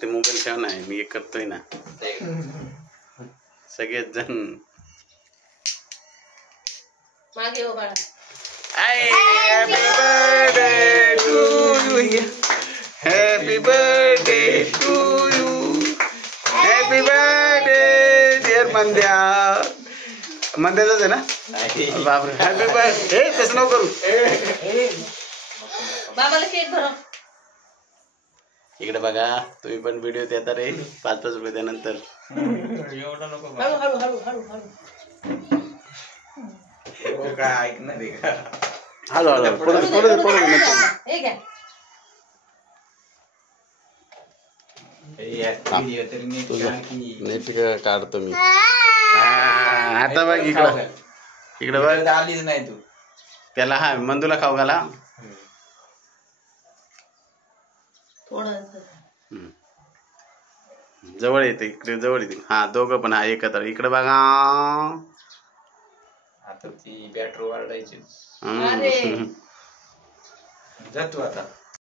ते मोबाईल ठेव नाही मी एक करतोय ना सगळेच जण मागे हो बाळा happy birthday to you happy birthday to you happy birthday dear Mandya मंद्याच आहे ना बापरे हॅपी बर्थडे तसं नको करू बाबाला केक भरव इकडे बघा तुम्ही पण व्हिडिओ देता रे 5-5 रुपये त्यानंतर एवढं नको हळू हळू हळू हळू हळू काय ऐकणार आहे का हळू हळू पडू हे घ्या नेट काढतो मी आता बघ इकडे बघ आलीच नाही तू त्याला हा मंदूला खाऊ घाला जवळ येते इकडे जवळ येते हा दोघं पण हा एकत्र इकडे बघा आता ती बॅटरी वाढायची अरे जातो आता